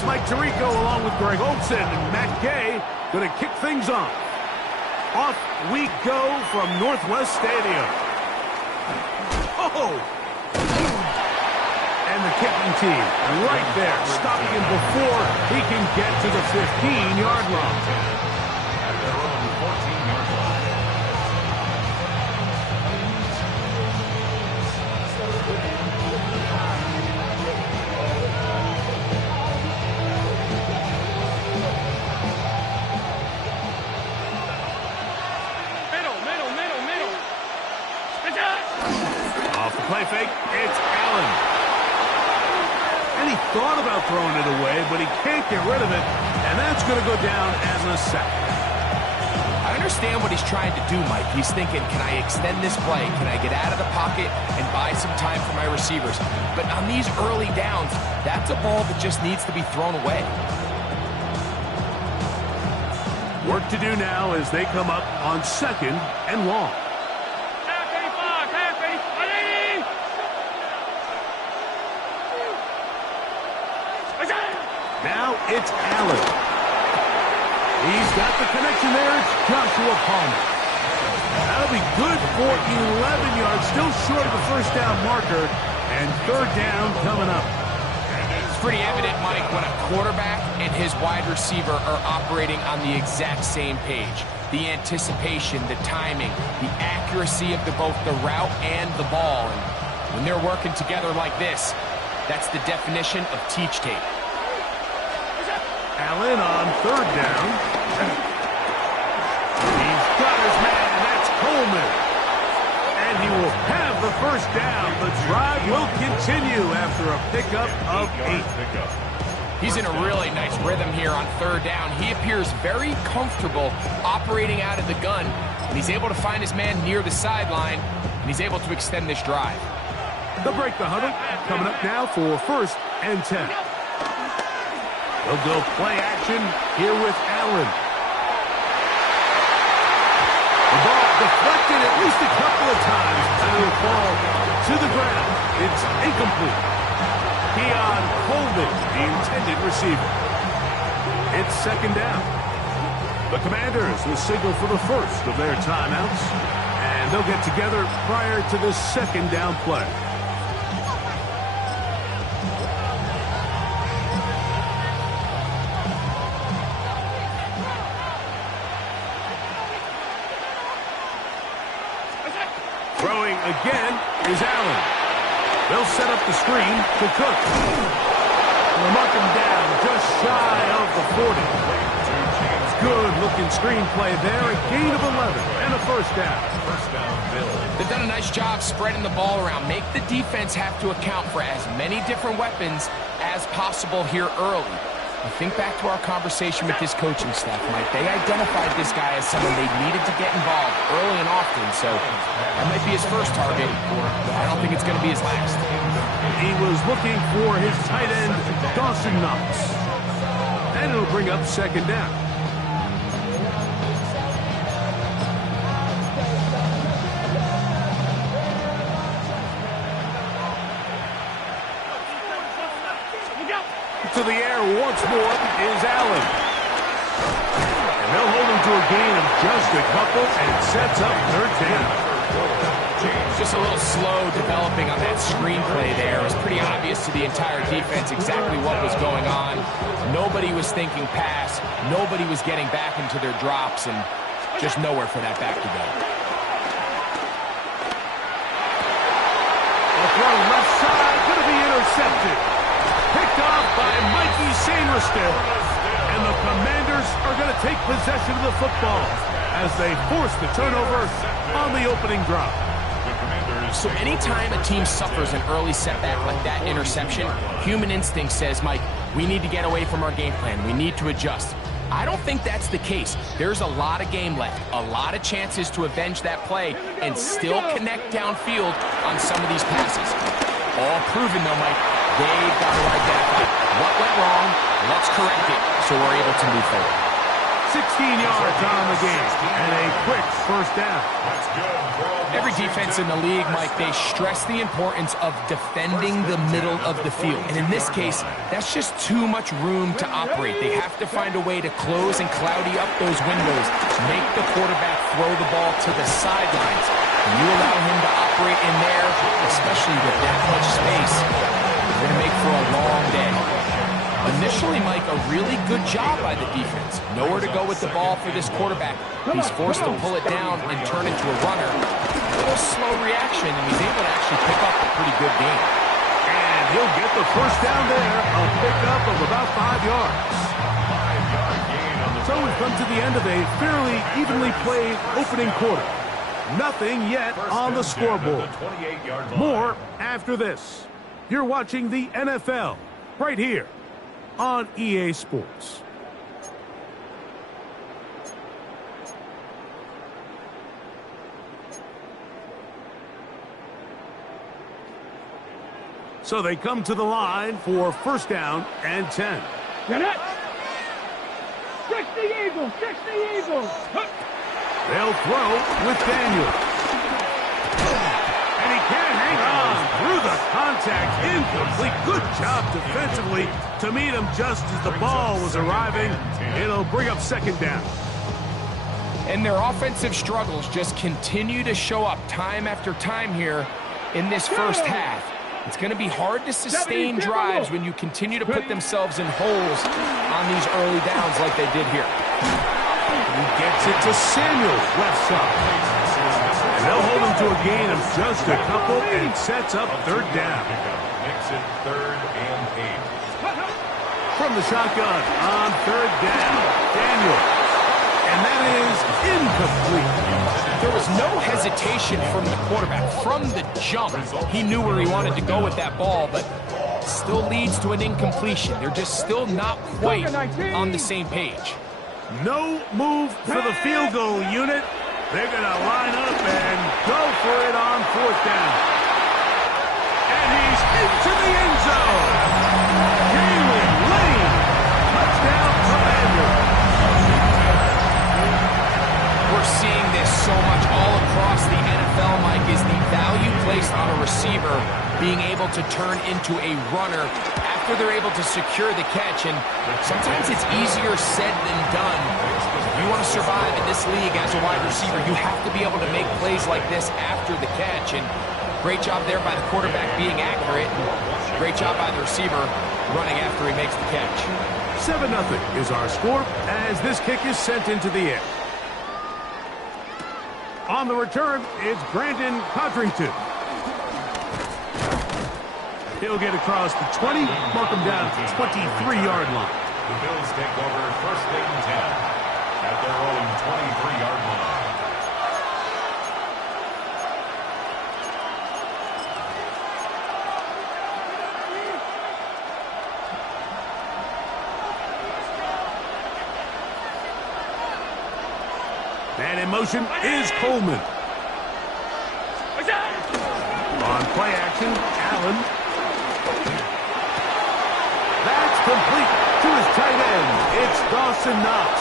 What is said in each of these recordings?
It's Mike Tirico along with Greg Olson and Matt Gay going to kick things off. Off we go from Northwest Stadium. Oh! And the kicking team right there, stopping him before he can get to the 15-yard line. Play fake, it's Allen. And he thought about throwing it away, but he can't get rid of it, and that's going to go down as a sack. I understand what he's trying to do, Mike. He's thinking, can I extend this play? Can I get out of the pocket and buy some time for my receivers? But on these early downs, that's a ball that just needs to be thrown away. Work to do now as they come up on 2nd and long. Now it's Allen. He's got the connection there. It's Joshua Palmer. That'll be good for 11 yards. Still short of the first down marker. And 3rd down coming up. It's pretty evident, Mike, when a quarterback and his wide receiver are operating on the exact same page. The anticipation, the timing, the accuracy of both the route and the ball. And when they're working together like this, that's the definition of teach tape. Allen on 3rd down. He's got his man. That's Coleman. And he will have the first down. The drive will continue after a pickup of 8. He's in a really nice rhythm here on 3rd down. He appears very comfortable operating out of the gun. And he's able to find his man near the sideline. And he's able to extend this drive. They'll break the huddle. Coming up now for 1st and 10. They'll go play action here with Allen. The ball deflected at least a couple of times, and it will fall to the ground. It's incomplete. Keon Coleman, the intended receiver. It's 2nd down. The Commanders will signal for the first of their timeouts, and they'll get together prior to the 2nd down play. Throwing again is Allen. They'll set up the screen to Cook. They'll mark him down just shy of the 40. Good-looking screenplay there. A gain of 11 and a first down. They've done a nice job spreading the ball around. Make the defense have to account for as many different weapons as possible here early. I think back to our conversation with this coaching staff, Mike. They identified this guy as someone they needed to get involved early and often, so that might be his first target. I don't think it's going to be his last. He was looking for his tight end, Dawson Knox. And it'll bring up 2nd down. To the air once more is Allen. And they'll hold him to a gain of just a couple and sets up 3rd down. Just a little slow developing on that screenplay there. It was pretty obvious to the entire defense exactly what was going on. Nobody was thinking pass. Nobody was getting back into their drops, and just nowhere for that back to go. A throw left side, going to be intercepted. Picked off by Mikey Sainristil. And the Commanders are going to take possession of the football as they force the turnover on the opening drive. So anytime a team suffers an early setback like that interception, human instinct says, Mike, we need to get away from our game plan. We need to adjust. I don't think that's the case. There's a lot of game left, a lot of chances to avenge that play and still connect downfield on some of these passes. All proven, though, Mike. They've got to identify what went wrong, let's correct it, so we're able to move forward. 16 yards on the game, and a quick first down. Every defense in the league, Mike, they stress the importance of defending the middle of the field. And in this case, that's just too much room to operate. They have to find a way to close and cloudy up those windows, make the quarterback throw the ball to the sidelines. And you allow him to operate in there, especially with that much space, you're going to make for a long day. Initially, Mike, a really good job by the defense. Nowhere to go with the ball for this quarterback. He's forced to pull it down and turn into a runner. A little slow reaction, and he's able to actually pick up a pretty good game. And he'll get the first down there, a pickup of about 5 yards. So we've come to the end of a fairly evenly played opening quarter. Nothing yet on the scoreboard. More after this. You're watching the NFL right here on EA Sports. So they come to the line for first down and 10. Get it! 60 Eagles! 60 Eagles! They'll throw with Daniel. And he can't hang on through the contact. Incomplete. Good job defensively to meet him just as the ball was arriving. It'll bring up second down. And their offensive struggles just continue to show up time after time here in this first half. It's going to be hard to sustain drives when you continue to put themselves in holes on these early downs like they did here. He gets it to Samuel, left side. And they'll hold him to a gain of just a couple and sets up third down. Makes it 3rd and 8. From the shotgun on third down, Daniel. And that is incomplete. There was no hesitation from the quarterback. From the jump, he knew where he wanted to go with that ball, but still leads to an incompletion. They're just still not quite on the same page. No move for the field goal unit. They're going to line up and go for it on fourth down. And he's into the end zone. Jalen Lane, touchdown Commander. We're seeing this so much all across the NFL, Mike, is the value placed on a receiver being able to turn into a runner after they're able to secure the catch. And sometimes it's easier said than done. If you want to survive in this league as a wide receiver, you have to be able to make plays like this after the catch. And great job there by the quarterback being accurate. And great job by the receiver running after he makes the catch. 7-0 is our score as this kick is sent into the air. On the return, it's Brandon Codrington. He'll get across the 20, mark him down at the 23-yard line. The Bills take over 1st and 10 at their own 23-yard line. And in motion is Coleman. On play action, Allen. That's complete to his tight end. It's Dawson Knox.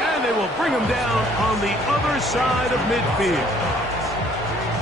And they will bring him down on the other side of midfield.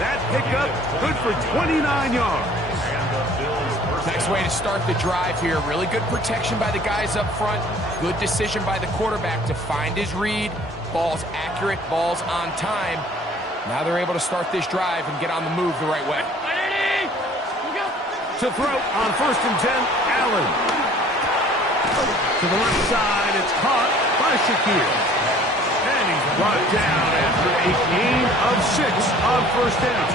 That pickup good for 29 yards. Nice way to start the drive here. Really good protection by the guys up front. Good decision by the quarterback to find his read. Ball's accurate, ball's on time. Now they're able to start this drive and get on the move the right way. To throw on 1st and 10, Allen. To the left side, it's caught by Shakir. And he's brought down after a gain of 6 on first down.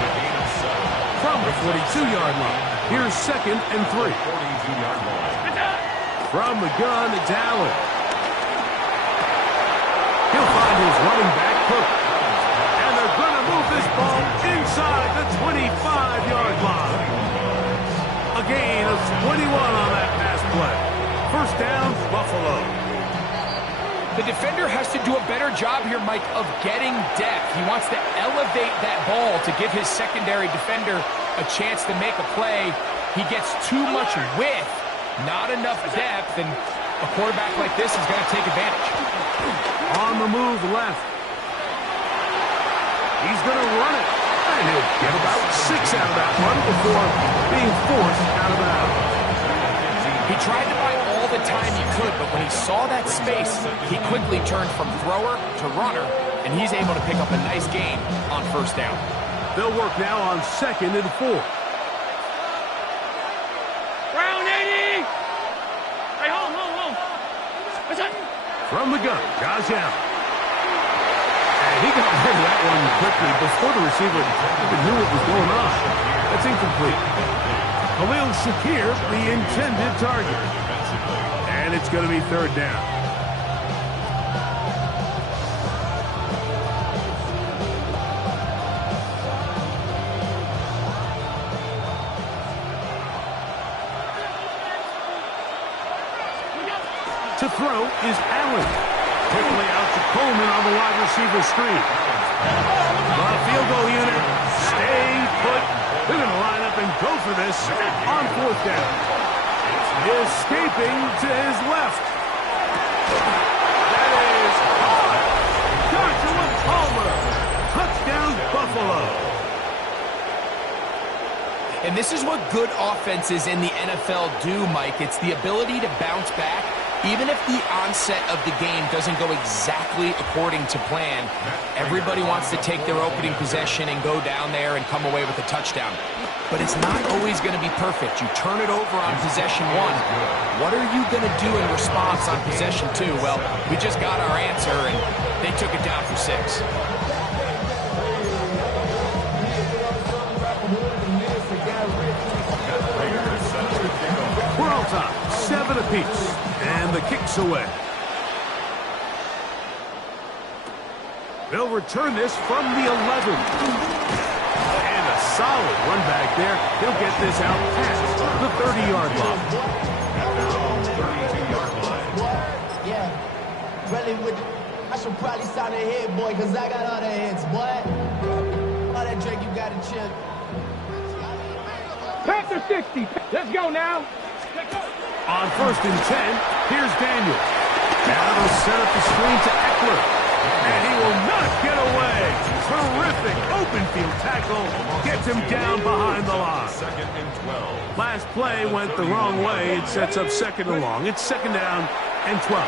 From the 42-yard line, here's 2nd and 3. From the gun, it's Allen. He'll find his running back, Cook. And they're going to move this ball inside the 25-yard line. A gain of 21 on that pass play. First down, Buffalo. The defender has to do a better job here, Mike, of getting depth. He wants to elevate that ball to give his secondary defender a chance to make a play. He gets too much width, not enough depth, and A quarterback like this is going to take advantage. On the move left. He's going to run it. And he'll get about 6 out of that run before being forced out of bounds. He tried to buy all the time he could, but when he saw that space, he quickly turned from thrower to runner, and he's able to pick up a nice gain on first down. They'll work now on 2nd and 4. Round 80! Hey, hold. What's up? From the gun, Josh Allen. And he got rid of that one quickly before the receiver even knew what was going on. That's incomplete. Khalil Shakir, the intended target. And it's going to be 3rd down. To throw is Allen. Quickly out to Coleman on the wide receiver screen. The field goal unit stay put. They're going to line up and go for this on 4th down. Escaping to his left. That is Joshua Palmer. Touchdown, Buffalo. And this is what good offenses in the NFL do, Mike. It's the ability to bounce back. Even if the onset of the game doesn't go exactly according to plan, everybody wants to take their opening possession and go down there and come away with a touchdown. But it's not always going to be perfect. You turn it over on possession 1. What are you going to do in response on possession 2? Well, we just got our answer, and they took it down for 6. We're all time, 7 apiece. And the kick's away. They'll return this from the 11. And a solid run back there. He'll get this out past the 30-yard line. Yeah, really I should probably sign a hit, boy, because I got all the hits, boy. All that drink you got to chill. Panther 60. Let's go now. Let's go. On 1st and 10, here's Daniel. Now they'll set up the screen to Eckler. And he will not get away. Terrific open field tackle. Gets him down behind the line. 2nd and 12. Last play went the wrong way. It sets up 2nd and long. It's 2nd down and 12.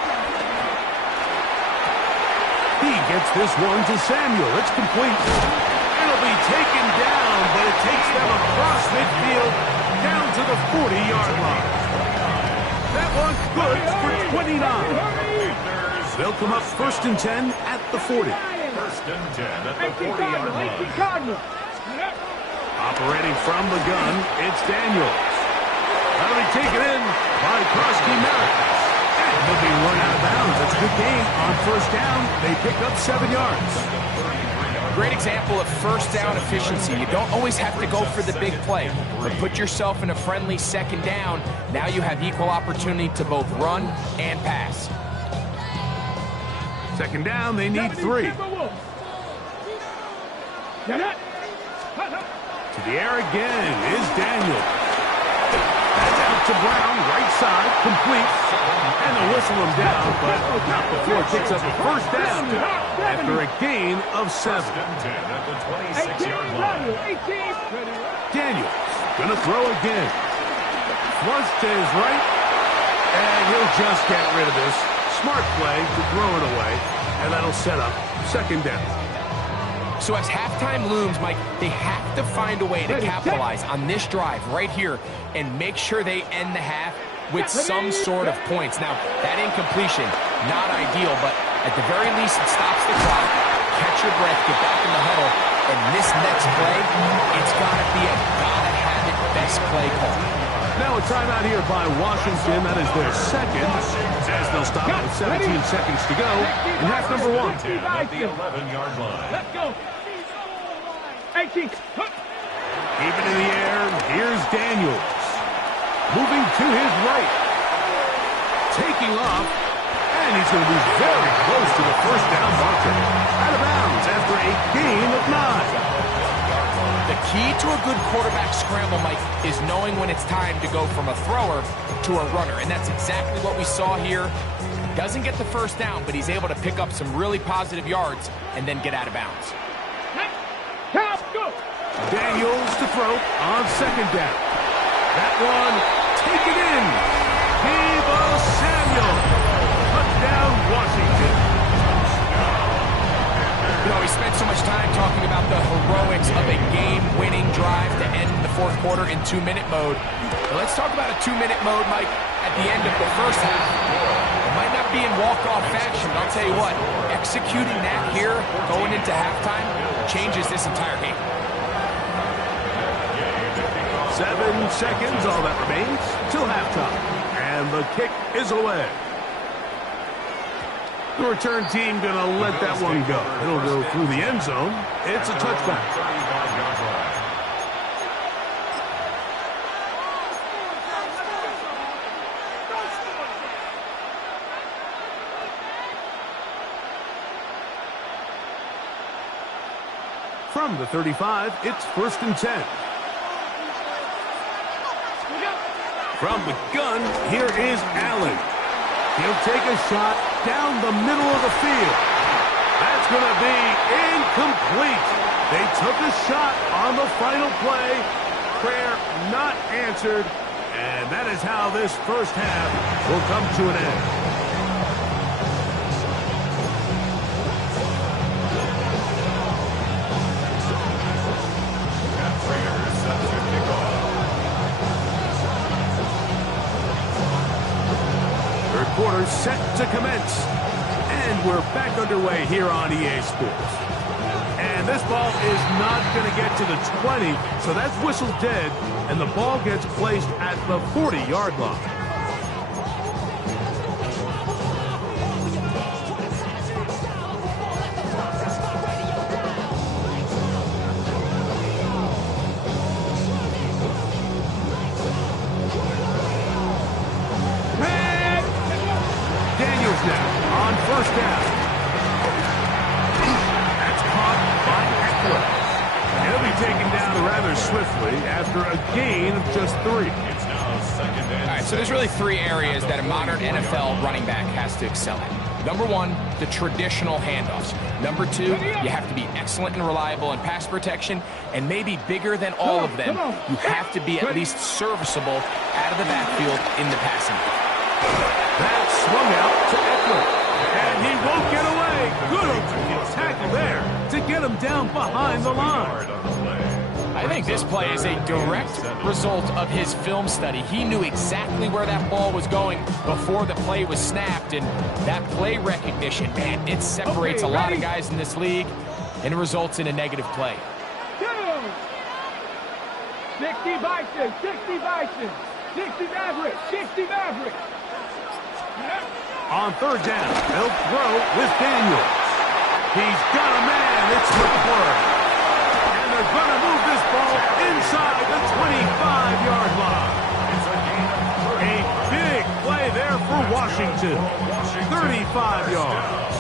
He gets this one to Samuel. It's complete. It'll be taken down, but it takes them across midfield down to the 40-yard line. That one's good for 29. They'll come up 1st and 10 at the 40. 1st and 10 at the 40-yard line. Operating from the gun, it's Daniels. That'll be taken in by Krusty Merritt. And he'll be run out of bounds. That's a good gain. On 1st down, they pick up 7 yards. Great example of first down efficiency. You don't always have to go for the big play, but put yourself in a friendly 2nd down. Now you have equal opportunity to both run and pass. 2nd down, they need 3. To the air again is Daniel. That's out to Brown, right side, complete. And they'll whistle him down, but not before it picks up a 1st down after a gain of 7. 1st and 10 at the 26-yard line. Daniels gonna throw again. Flush to his right, and he'll just get rid of this. Smart play to throw it away, and that'll set up 2nd down. So as halftime looms, Mike, they have to find a way to capitalize on this drive right here and make sure they end the half with some sort of points. Now, that incompletion, not ideal, but at the very least, it stops the clock. Catch your breath, get back in the huddle, and this next play, it's got to be a gotta-have-it best play call. Now a timeout here by Washington. That is their 2nd, as they'll stop with 17 seconds to go in half number 1. At the 11-yard line. Let's go. 18. Keep it in the air. Here's Daniels. Moving to his right. Taking off. And he's going to be very close to the 1st down marker. Out of bounds after a gain of 9. The The key to a good quarterback scramble, Mike, is knowing when it's time to go from a thrower to a runner, and that's exactly what we saw here. Doesn't get the first down, but he's able to pick up some really positive yards and then get out of bounds. Go! Daniels to throw on second down. That one taken in. Deebo Samuel. Touchdown, Washington. You know, we spent so much time talking about the heroics of a game-winning drive to end the fourth quarter in 2-minute mode. But let's talk about a 2-minute mode, Mike, at the end of the first half. It might not be in walk-off fashion, but I'll tell you what, executing that here going into halftime changes this entire game. 7 seconds, all that remains, till halftime. And the kick is away. The return team going to let that one go. It'll go through the end zone. It's a touchback. From the 35, it's 1st and 10. From the gun, here is Allen. He'll take a shot down the middle of the field. That's going to be incomplete. They took a shot on the final play. Prayer not answered. And that is how this first half will come to an end. Quarter set to commence. And we're back underway here on EA Sports. And this ball is not going to get to the 20, so that's whistled dead, and the ball gets placed at the 40-yard line. On first down. That's caught by Eckler. He'll be taken down rather swiftly after a gain of just 3. It's now second and All right, so there's really 3 areas that a modern NFL running back has to excel in. Number 1, the traditional handoffs. Number 2, you have to be excellent and reliable in pass protection, and maybe bigger than all of them, you have to be at least serviceable out of the backfield in the passing game. That swung out to Eckler. And he won't get away. Good tackle there to get him down behind the line. I think this play is a direct result of his film study. He knew exactly where that ball was going before the play was snapped, and that play recognition, man, it separates a lot of guys in this league, and it results in a negative play. 60 Bison, 60 Bison, 60 Maverick, 60 Maverick. On third down, they'll throw with Daniels. He's got a man. It's McClure. And they're going to move this ball inside the 25-yard line. A big play there for Washington. 35 yards.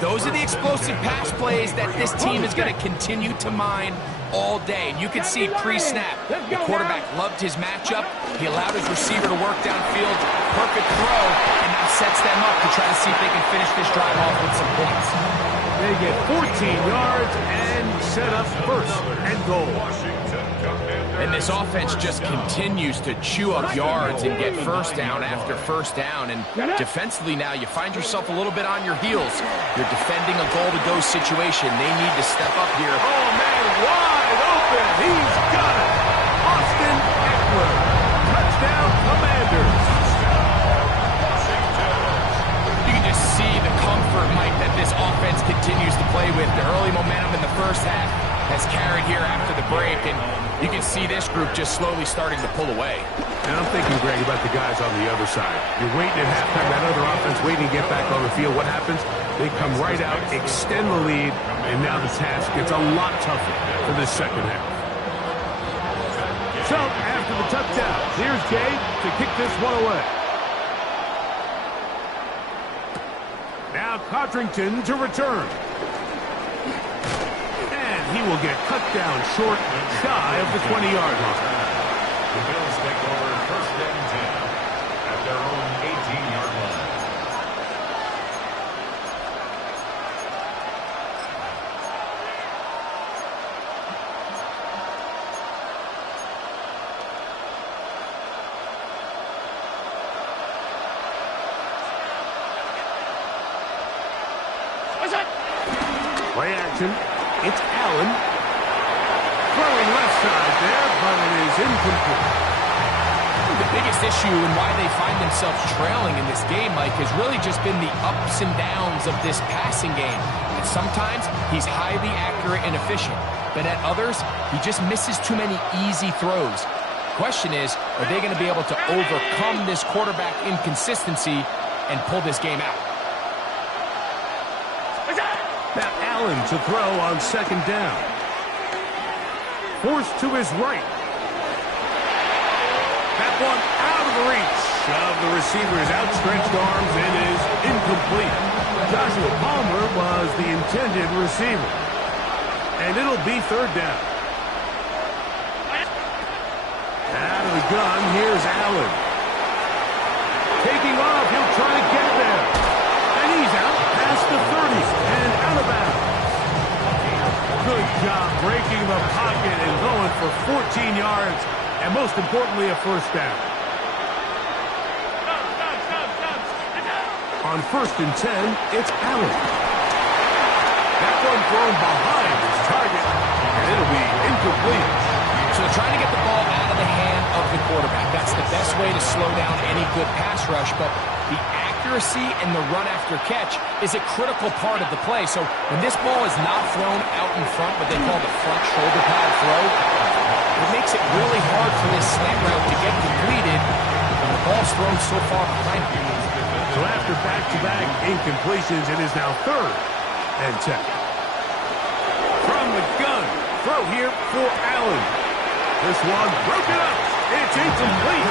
Those are the explosive pass plays that this team is going to continue to mine all day. And you can see pre-snap, the quarterback loved his matchup. He allowed his receiver to work downfield. Perfect throw, and now sets them up to try to see if they can finish this drive off with some points. They get 14 yards and set up first and goal. And this offense just continues to chew up yards and get first down after first down. And defensively now, you find yourself a little bit on your heels. You're defending a goal-to-go situation. They need to step up here. Oh, man, wide open. He's got it. Austin Eckler. Touchdown, Commanders. You can just see the comfort, Mike, that this offense continues to play with. The early momentum in the first half has carried here after the break, and you can see this group just slowly starting to pull away. And I'm thinking, Greg, about the guys on the other side. You're waiting at halftime, that other offense waiting to get back on the field. What happens? They come right out, extend the lead, and now the task gets a lot tougher for this second half. So, after the touchdown, here's Jay to kick this one away. Now Codrington to return. And he will get cut down short, shy of the 20-yard line. The Bills take over first and 10 at their own 18-yard line. Play action. It's Allen. Throwing left side there, but it is incomplete. The biggest issue and why they find themselves trailing in this game, Mike, has really just been the ups and downs of this passing game. And sometimes he's highly accurate and efficient, but at others, he just misses too many easy throws. Question is, are they going to be able to overcome this quarterback inconsistency and pull this game out? Now Allen to throw on second down. Forced to his right. That one out of the reach of the receiver's outstretched arms and is incomplete. Joshua Palmer was the intended receiver. And it'll be third down. Out of the gun, here's Allen. Taking off, he'll try to get there. And he's out past the 30 and out of bounds. Good job breaking the pocket and going for 14 yards. And most importantly, a first down. On first and 10, it's Allen. That one thrown behind his target, and it'll be incomplete. So they're trying to get the ball out of the hand of the quarterback. That's the best way to slow down any good pass rush, but the accuracy and the run after catch is a critical part of the play. So when this ball is not thrown out in front, what they call the front shoulder pad throw, it makes it really hard for this slant route to get completed when the ball's thrown so far behind you. So after back-to-back incompletions, it is now third and 10. From the gun, throw here for Allen. This one broken up. It's incomplete.